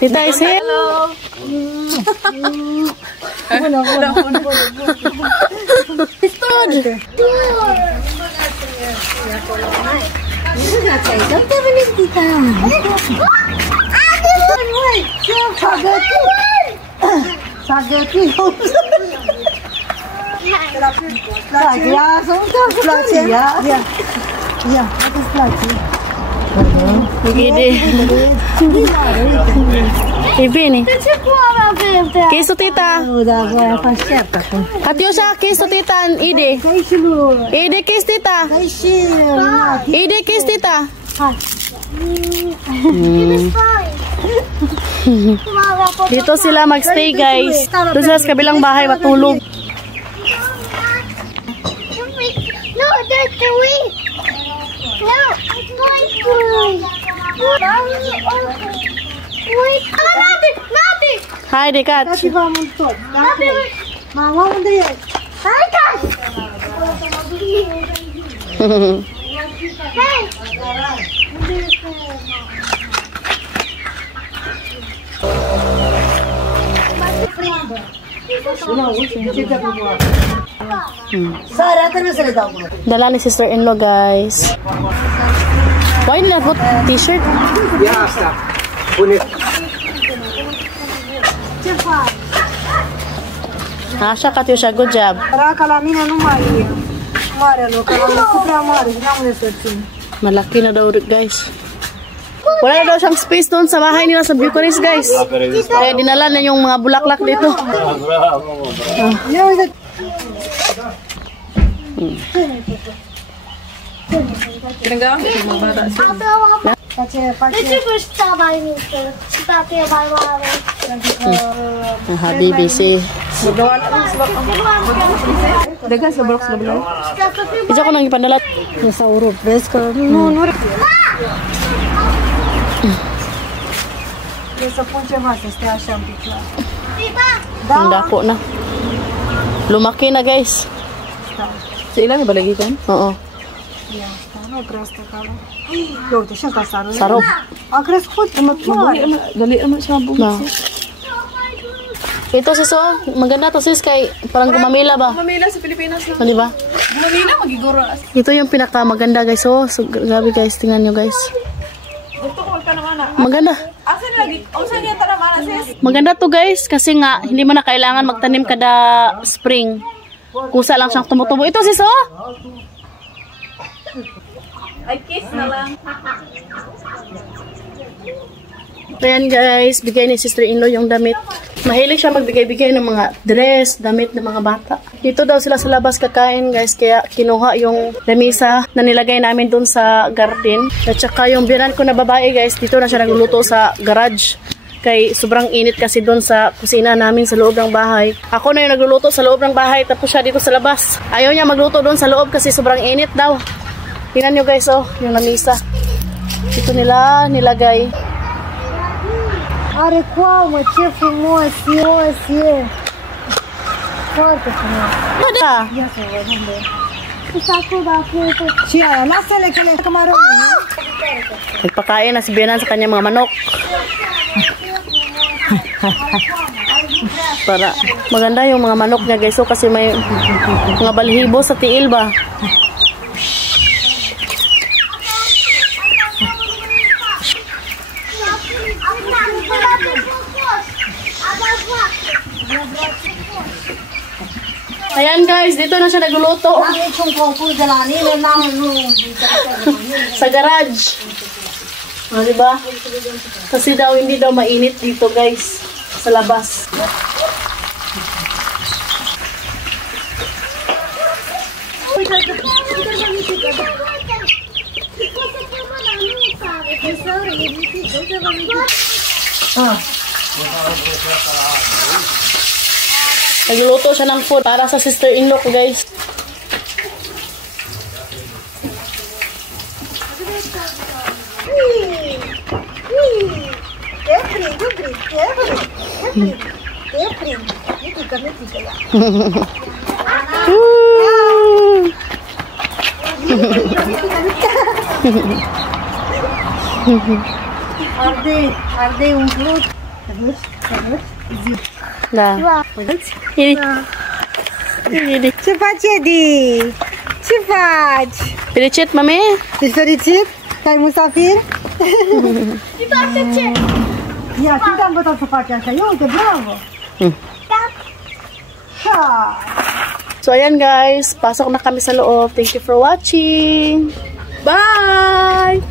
Tita is here. Hello. Ibini. Queso tita. Katiusha queso tita. Ide. Ide kiss tita. Ide kiss tita. Dito sila magstay guys. Doon sila sa kabilang bahay matulog. No, that's the way. No, it's going to. Wait. Nati. Hi, Dekat. Mama, hi, guys. Hey. Dala ni sister-in-law guys. Why not put t-shirt? Asha Katiusha, good job. Malaki na daw guys. Wala na daw siyang space doon sa bahay nila sa Bucharest guys. Kaya dinala na yung mga bulaklak dito. Habibi si. Dagan sa box na ba? Ija ko nang ipandalat. Nasa uro press ko. Să pun ceva să stea așa în picioare. Ang dako na. Lumaki na guys. Sa ilan ba lagi kan? Oo. Nu prea asta cală. Uite, și asta sară. Sarap. A crescut. Dali naman siya bumisi. Ito sis oh, maganda to sis kay parang gumamila ba? Gumamila sa Pilipinas na. Di ba? Gumamila magiguro. Ito yung pinaka maganda guys oh. So, grabe guys, tingnan nyo guys. Gusto ko ka naman. Maganda. Asan lagi? Usan niya tara mana sis? Maganda to guys kasi nga hindi mo na kailangan magtanim kada spring. Kusa lang siyang tumutubo. Ito sis oh. Ay kiss na lang. Ayan guys, bigay ni sister-in-law yung damit. Mahilig siya magbigay-bigay ng mga dress, damit ng mga bata. Dito daw sila sa labas kakain guys, kaya kinuha yung lamisa na nilagay namin dun sa garden. At saka yung biyanan ko na babae guys, dito na siya nagluluto sa garage. Kay sobrang init kasi dun sa kusina namin sa loob ng bahay. Ako na yung nagluluto sa loob ng bahay, tapos siya dito sa labas. Ayaw niya magluto dun sa loob kasi sobrang init daw. Tingnan nyo guys oh, yung lamisa. Dito nila nilagay. Are coamă, ce frumos e! Foarte frumos! Da! Ia să văd unde e. Este acolo, Și aia, lasă-le că le cămaroni. Nagpakain na si Bianan sa kanyang mga manok. Para maganda yung mga manok niya guys. So, kasi may mga balhibo sa tiil ba? Ayan guys, dito na siya nagluluto. Sa garage. O, diba? Kasi daw, hindi daw mainit dito guys. Sa labas. Nagluluto siya ng food para sa sister-in-law ko guys. Arde umplut. Da. Ini. Ini. Ce faci, Edi? Ce faci? Fericit, mami? Ești fericit? Că ai musafir? Ia, cine te-a învățat să faci așa? Ia uite, bravo! So, ayan guys. Pasok na kami sa loob. Thank you for watching. Bye!